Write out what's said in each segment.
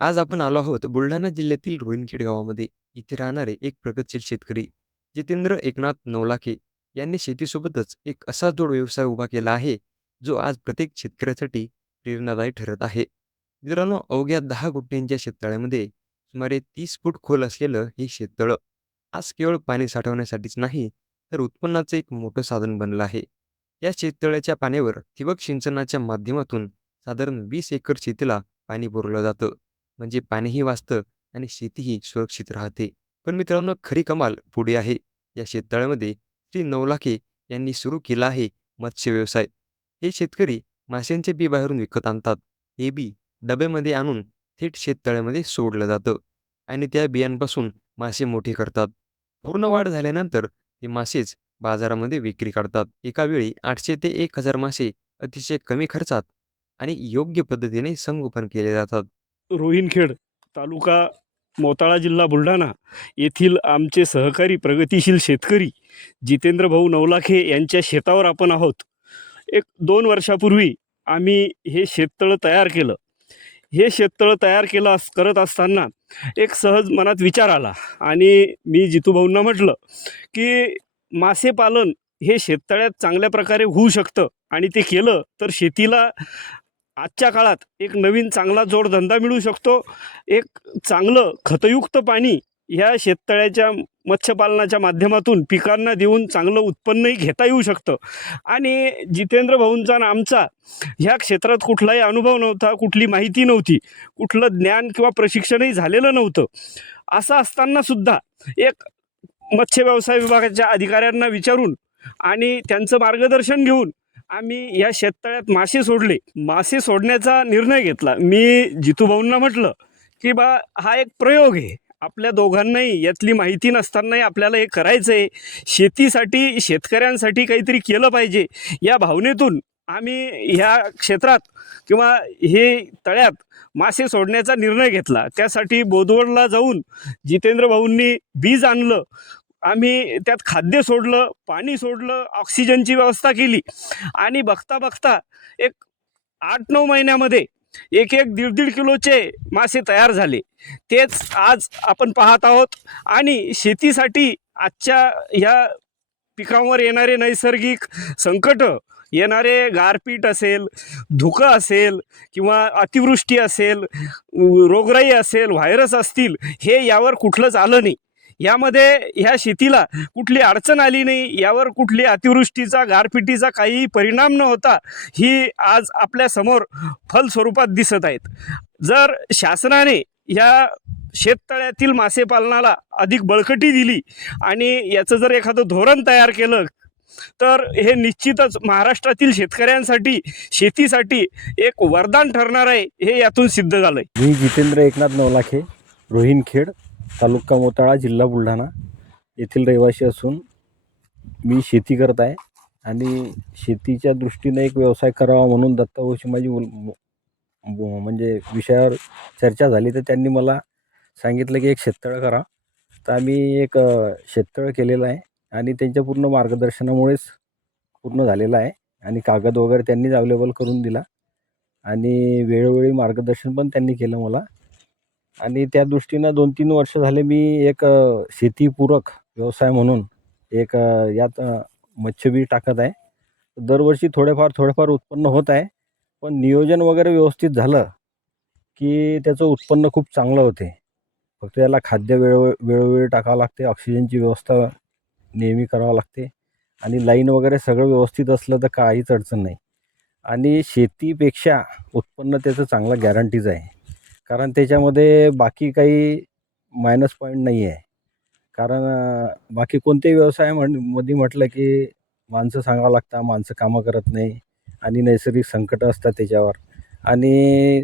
आज आपण आलो आहोत बुलढाणा जिल्ह्यातील रोहिणखेड गावामध्ये. इथे राहणारे एक प्रगतशील शेतकरी जितेंद्र एकनाथ नवलाखे यांनी शेतीसोबतच एक असा जोड व्यवसाय उभा केला आहे, जो आज प्रत्येक शेतकऱ्यासाठी प्रेरणादायी ठरत आहे. मित्रांनो, अवघ्या 10 गुंठ्यांच्या शेततळ्यामध्ये सुमारे 30 फूट खोल असलेलं हे शेततळं आज केवळ पाणी साठवण्यासाठीच नाही, तर उत्पन्नाचं एक मोठं साधन बनलं आहे. या शेततळ्याच्या पाण्यावर ठिबक सिंचनाच्या माध्यमातून साधारण 20 एकर शेतीला पाणी पुरवलं जातं. म्हणजे पाणीही वाचतं आणि शेतीही सुरक्षित राहते. पण मित्रांनो, खरी कमाल पुढे आहे. या शेततळ्यामध्ये श्री नवलाखे यांनी सुरू केला आहे मत्स्य व्यवसाय. हे शेतकरी माशांचे बी बाहेरून विकत आणतात. हे बी डब्यामध्ये आणून थेट शेततळ्यामध्ये सोडलं जातं आणि त्या बियांपासून मासे मोठे करतात. पूर्ण वाढ झाल्यानंतर ते मासेच बाजारामध्ये विक्री करतात. एका वेळी 800 ते 1000 मासे अतिशय कमी खर्चात आणि योग्य पद्धतीने संगोपन केले जातात. रोहिणखेड तालुका मोताळा जिल्हा बुलढाणा येथील आमचे सहकारी प्रगतिशील शेतकरी जितेंद्र भाऊ नवलाखे यांच्या शेतावर आपण आहोत. 1-2 वर्षापूर्वी आम्ही हे शेततळं तयार केलं. हे शेततळं तयार करत असताना एक सहज मनात विचार आला आणि मी जितूभाऊंना म्हटलं की मासेपालन हे शेततळ्यात चांगल्या प्रकारे होऊ शकतं आणि ते केलं तर शेतीला आजच्या काळात एक नवीन चांगला जोडधंदा मिळू शकतो. एक चांगलं खतयुक्त पाणी ह्या शेततळ्याच्या मत्स्यपालनाच्या माध्यमातून पिकांना देऊन चांगलं उत्पन्नही घेता येऊ शकतं. आणि जितेंद्र भाऊंचा आणि आमचा ह्या क्षेत्रात कुठलाही अनुभव नव्हता, कुठली माहिती नव्हती, कुठलं ज्ञान किंवा प्रशिक्षणही झालेलं नव्हतं. असं असतानासुद्धा एक मत्स्य व्यवसाय विभागाच्या अधिकाऱ्यांना विचारून आणि त्यांचं मार्गदर्शन घेऊन आम्ही या शेततळ्यात मासे सोडले. मासे सोडण्याचा निर्णय घेतला. मी जितूभाऊंना म्हटलं की बा हा एक प्रयोग आहे. आपल्या दोघांनाही यातली माहिती नसतानाही आपल्याला हे करायचं आहे. शेतीसाठी शेतकऱ्यांसाठी काहीतरी केलं पाहिजे या भावनेतून आम्ही ह्या क्षेत्रात किंवा हे तळ्यात मासे सोडण्याचा निर्णय घेतला. त्यासाठी बोदवडला जाऊन जितेंद्र भाऊंनी बीज आणलं. आम्ही त्यात खाद्य सोडलं, पाणी सोडलं, ऑक्सिजनची व्यवस्था केली आणि बघता बघता एक 8-9 महिन्यामध्ये एक 1.5 किलोचे मासे तयार झाले. तेच आज आपण पाहत आहोत. आणि शेतीसाठी आजच्या ह्या पिकांवर येणारे नैसर्गिक संकट, येणारे गारपीट असेल, धुकं असेल किंवा अतिवृष्टी असेल, रोगराई असेल, व्हायरस असतील, हे यावर कुठलंच आलं नाही. यामध्ये ह्या शेतीला कुठली अडचण आली नाही. यावर कुठली अतिवृष्टीचा, गारपिटीचा काहीही परिणाम न होता ही आज आपल्यासमोर फलस्वरूपात दिसत आहेत. जर शासनाने या शेततळ्यातील मासेपालनाला अधिक बळकटी दिली आणि याचं जर एखादं धोरण तयार केलं तर हे निश्चितच महाराष्ट्रातील शेतकऱ्यांसाठी, शेतीसाठी एक वरदान ठरणार आहे, हे यातून सिद्ध झालंय. मी जितेंद्र एकनाथ नवलाखे, रोहिणखेड तालुका मोताळा जिल्हा बुलढाणा येथील रहिवासी असून मी शेती करत आहे. आणि शेतीच्या दृष्टीने एक व्यवसाय करावा म्हणून दत्ताभाऊशी माझी म्हणजे विषयावर चर्चा झाली. तर त्यांनी मला सांगितलं की एक शेततळं करा. तर आम्ही एक शेततळं केलेलं आहे आणि त्यांच्या पूर्ण मार्गदर्शनामुळेच पूर्ण झालेलं आहे. आणि कागद वगैरे त्यांनीच अवेलेबल करून दिला आणि वेळोवेळी मार्गदर्शन पण त्यांनी केलं मला. आणि त्या दृष्टीनं 2-3 वर्ष झाले मी एक शेतीपूरक व्यवसाय म्हणून एक यात मत्स्यबी टाकत आहे. दरवर्षी थोडेफार उत्पन्न होत आहे. पण नियोजन वगैरे व्यवस्थित झालं की त्याचं उत्पन्न खूप चांगलं होते. फक्त त्याला खाद्य वेळोवेळी टाकावं लागते, ऑक्सिजनची व्यवस्था नेहमी करावं लागते आणि लाईन वगैरे सगळं व्यवस्थित असलं तर काहीच अडचण नाही. आणि शेतीपेक्षा उत्पन्न त्याचं चांगलं गॅरंटीज आहे. कारण त्याच्यामध्ये बाकी काही मायनस पॉईंट नाही आहे. कारण बाकी कोणत्याही व्यवसाय मध्ये म्हटलं की माणसं सांगावं लागतात, माणसं कामं करत नाही आणि नैसर्गिक संकटं असतात त्याच्यावर आणि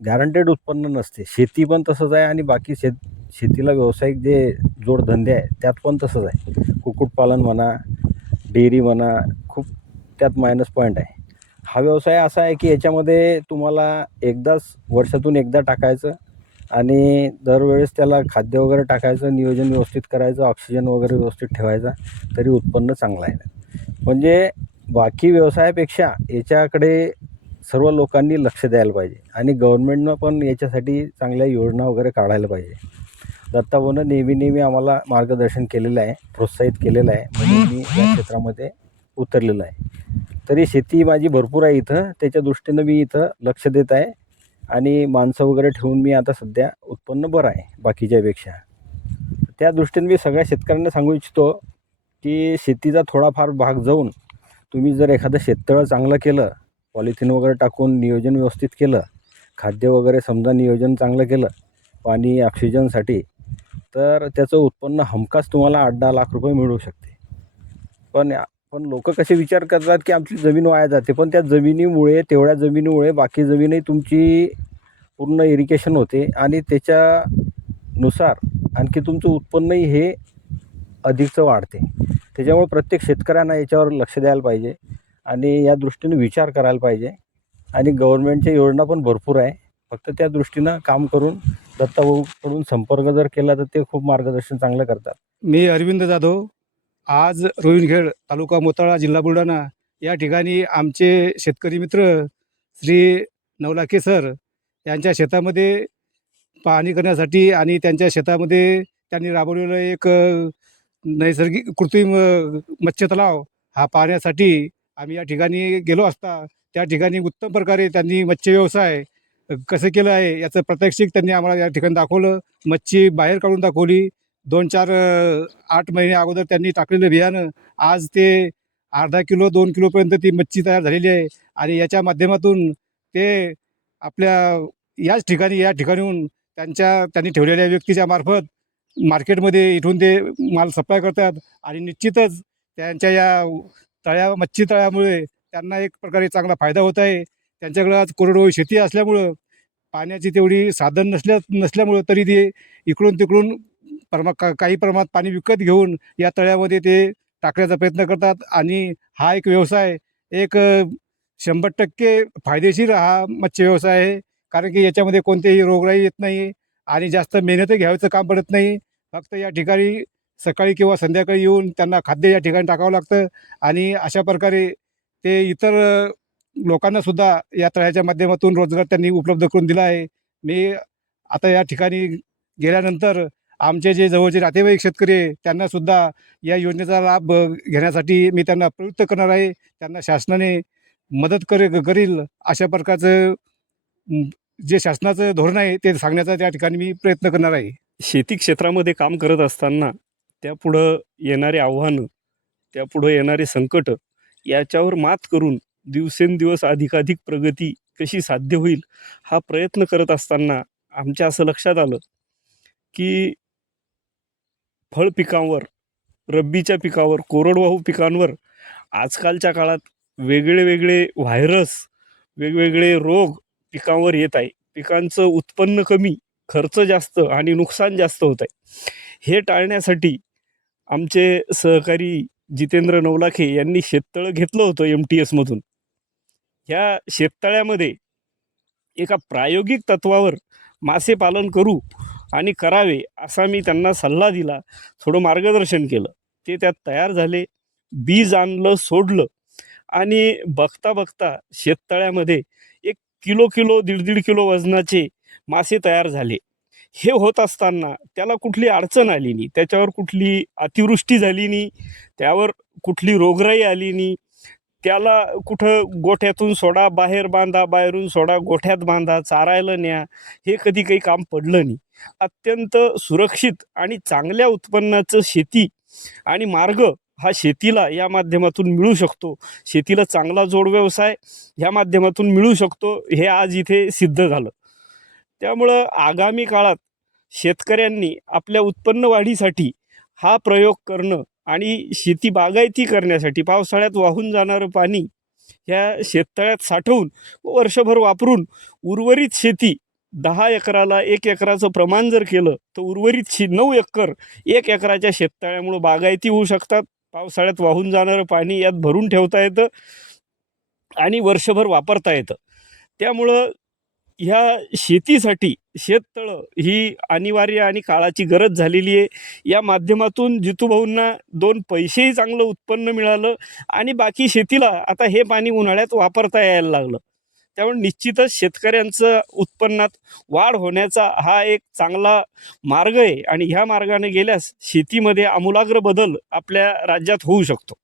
गॅरंटेड उत्पन्न नसते. शेती पण तसंच आहे आणि बाकी शेतीला व्यावसायिक जे जोडधंदे आहे त्यात पण तसंच आहे. कुक्कुटपालन म्हणा, डेअरी म्हणा, खूप त्यात मायनस पॉईंट आहे. हा व्यवसाय असा आहे की याच्यामध्ये तुम्हाला वर्षातून एकदा टाकायचं आणि दरवेळेस त्याला खाद्य वगैरे टाकायचं, नियोजन व्यवस्थित करायचं, ऑक्सिजन वगैरे व्यवस्थित ठेवायचा, तरी उत्पन्न चांगलं आहे. म्हणजे बाकी व्यवसायापेक्षा याच्याकडे सर्व लोकांनी लक्ष द्यायला पाहिजे आणि गव्हर्नमेंटनं पण याच्यासाठी चांगल्या योजना वगैरे काढायला पाहिजे. दत्ताभाऊनं नेहमी आम्हाला मार्गदर्शन केलेलं आहे, प्रोत्साहित केलेलं आहे, म्हणून मी या क्षेत्रामध्ये उतरलेलो आहे. तरी शेती माझी भरपूर आहे इथं, त्याच्या दृष्टीनं मी इथं लक्ष देत आहे आणि माणसं वगैरे ठेवून मी आता सध्या उत्पन्न बरं आहे बाकीच्यापेक्षा. त्या दृष्टीने मी सगळ्या शेतकऱ्यांना सांगू इच्छितो की शेतीचा थोडाफार भाग जाऊन तुम्ही जर एखादं शेततळं चांगलं केलं, पॉलिथिन वगैरे टाकून नियोजन व्यवस्थित केलं, खाद्य वगैरे समजा नियोजन चांगलं केलं, पाणी ऑक्सिजनसाठी, तर त्याचं उत्पन्न हमखास तुम्हाला 8-10 लाख रुपये मिळू शकते. पण लोक कसे विचार करतात की आमची जमीन वाया जाते, पण त्या जमिनीमुळे, तेवढ्या जमिनीमुळे बाकी जमीनही तुमची पूर्ण इरिगेशन होते आणि त्याच्यानुसार आणखी तुमचं उत्पन्नही हे अधिकचं वाढते. त्याच्यामुळे प्रत्येक शेतकऱ्यांना याच्यावर लक्ष द्यायला पाहिजे आणि या दृष्टीने विचार करायला पाहिजे. आणि गव्हर्नमेंटच्या योजना पण भरपूर आहे, फक्त त्या दृष्टीनं काम करून दत्ताभाऊकडून संपर्क जर केला तर ते खूप मार्गदर्शन चांगलं करतात. मी अरविंद जाधव, आज रोहिणखेड, तालुका मोताळा, जिल्हा बुलढाणा या ठिकाणी आमचे शेतकरी मित्र श्री नवलाखे सर यांच्या शेतामध्ये पाहणी करण्यासाठी आणि त्यांच्या शेतामध्ये त्यांनी राबवलेलं एक नैसर्गिक कृत्रिम मत्स्य तलाव हा पाहण्यासाठी आम्ही या ठिकाणी गेलो असता त्या ठिकाणी उत्तम प्रकारे त्यांनी मत्स्य व्यवसाय कसं केलं आहे याचं प्रात्यक्षिक त्यांनी आम्हाला या ठिकाणी दाखवलं. मच्छी बाहेर काढून दाखवली. 2-4 8 महिने अगोदर त्यांनी टाकलेलं बियाणं आज ते अर्धा किलो 2 किलोपर्यंत ती मच्छी तयार झालेली आहे आणि याच्या माध्यमातून ते आपल्या या ठिकाणीहून त्यांनी ठेवलेल्या व्यक्तीच्या मार्फत मार्केटमध्ये इथून ते माल सप्लाय करतात आणि निश्चितच त्यांच्या या मच्छी तळ्यामुळे त्यांना एक प्रकारे चांगला फायदा होत आहे. त्यांच्याकडं आज कोरडवाहू शेती असल्यामुळं पाण्याची तेवढी साधन नसल्यामुळं तरी ते इकडून तिकडून काही प्रमाणात पाणी विकत घेऊन या तळ्यामध्ये ते टाकण्याचा प्रयत्न करतात आणि हा एक व्यवसाय एक 100% फायदेशीर हा मत्स्य व्यवसाय आहे. कारण की याच्यामध्ये कोणतेही रोगराई येत नाही आणि जास्त मेहनतही घ्यायचं काम पडत नाही. फक्त या ठिकाणी सकाळी किंवा संध्याकाळी येऊन त्यांना खाद्य या ठिकाणी टाकावं लागतं आणि अशा प्रकारे ते इतर लोकांनासुद्धा या तळ्याच्या माध्यमातून रोजगार त्यांनी उपलब्ध करून दिला आहे. मी आता या ठिकाणी गेल्यानंतर आमचे जे जवळचे नातेवाईक शेतकरी आहे त्यांनासुद्धा या योजनेचा लाभ घेण्यासाठी मी त्यांना प्रवृत्त करणार आहे. त्यांना शासनाने मदत करील अशा प्रकारचं जे शासनाचं धोरण आहे ते सांगण्याचा त्या ठिकाणी मी प्रयत्न करणार आहे. शेती क्षेत्रामध्ये काम करत असताना त्यापुढं येणारे आव्हानं, त्यापुढं येणारे संकट याच्यावर मात करून दिवसेंदिवस अधिकाधिक प्रगती कशी साध्य होईल हा प्रयत्न करत असताना आमच्या असं लक्षात आलं की फळ पिकांवर, रब्बीच्या पिकावर, कोरडवाहू पिकांवर आजकालच्या काळात वेगळे व्हायरस, वेगवेगळे रोग पिकांवर येत आहे. पिकांचं उत्पन्न कमी, खर्च जास्त आणि नुकसान जास्त होत आहे. हे टाळण्यासाठी आमचे सहकारी जितेंद्र नवलाखे यांनी शेततळं घेतलं होतं MTSमधून. ह्या शेततळ्यामध्ये एका प्रायोगिक तत्वावर मासे पालन करू आणि करावे असा मी त्यांना सल्ला दिला, थोडं मार्गदर्शन केलं. ते त्यात तयार झाले, बीज आणलं, सोडलं आणि बघता शेततळ्यामध्ये 1 किलो 1.5 किलो वजनाचे मासे तयार झाले. हे होत असताना त्याला कुठली अडचण आली नाही, त्याच्यावर कुठली अतिवृष्टी झाली नाही, त्यावर कुठली रोगराई आली नाही. त्याला कुठं गोठ्यातून सोडा, बाहेर बांधा, बाहेरून सोडा, गोठ्यात बांधा, चारायला न्या, हे कधी काही काम पडलं नाही. अत्यंत सुरक्षित आणि चांगल्या उत्पन्नाचं शेती आणि मार्ग हा शेतीला या माध्यमातून मिळू शकतो. शेतीला चांगला जोड व्यवसाय ह्या माध्यमातून मिळू शकतो, हे आज इथे सिद्ध झालं. त्यामुळं आगामी काळात शेतकऱ्यांनी आपल्या उत्पन्न वाढीसाठी हा प्रयोग करणं आणि शेती बागायती करण्यासाठी पावसाळ्यात वाहून जाणारं पाणी ह्या शेततळ्यात साठवून वर्षभर वापरून उर्वरित शेती 10 एकराला 1 एकराचं प्रमाण जर केलं तर उर्वरित 9 एकर 1 एकराच्या शेततळ्यामुळं बागायती होऊ शकतात. पावसाळ्यात वाहून जाणारं पाणी यात भरून ठेवता येतं आणि वर्षभर वापरता येतं. त्यामुळं ह्या शेतीसाठी शेततळं ही अनिवार्य आणि काळाची गरज झालेली आहे. या माध्यमातून जितूभाऊंना 2 पैसेही चांगलं उत्पन्न मिळालं आणि बाकी शेतीला आता हे पाणी उन्हाळ्यात वापरता यायला लागलं. त्यामुळे निश्चितच शेतकऱ्यांचं उत्पन्नात वाढ होण्याचा हा एक चांगला मार्ग आहे आणि ह्या मार्गाने गेल्यास शेतीमध्ये आमूलाग्र बदल आपल्या राज्यात होऊ शकतो.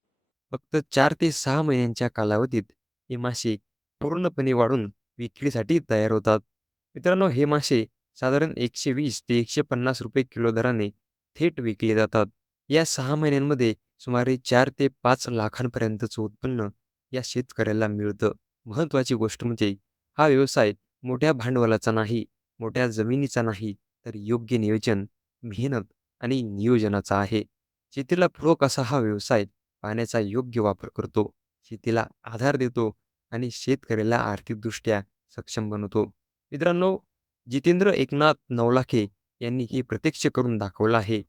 फक्त 4 ते 6 महिन्यांच्या कालावधीत हे मासे पूर्णपणे वाढून विक्रीसाठी तयार होतात. मित्रांनो, हे मासे साधारण 120 ते 150 रुपये किलो दराने थेट विकले जातात. या 6 महिन्यांमध्ये सुमारे 4 ते 5 लाखांपर्यंतचं उत्पन्न या शेतकऱ्याला मिळतं. महत्त्वाची गोष्ट म्हणजे हा व्यवसाय मोठ्या भांडवलाचा नाही, मोठ्या जमिनीचा नाही, तर योग्य नियोजन, मेहनत आणि नियोजनाचा आहे. शेतीला पूरक असा हा व्यवसाय पाण्याचा योग्य वापर करतो, शेतीला आधार देतो आणि शेतकऱ्याला आर्थिकदृष्ट्या सक्षम बनवतो. मित्रांनो, जितेंद्र एकनाथ नवलाखे यांनी हे प्रत्यक्ष करून दाखवलं आहे.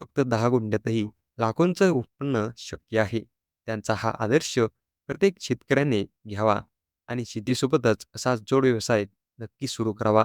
फक्त 10 गुंठ्यातही लाखोंचं उत्पन्न शक्य आहे. त्यांचा हा आदर्श प्रत्येक शेतकऱ्याने घ्यावा आणि शेतीसोबतच असाच जोड व्यवसाय नक्की सुरू करावा.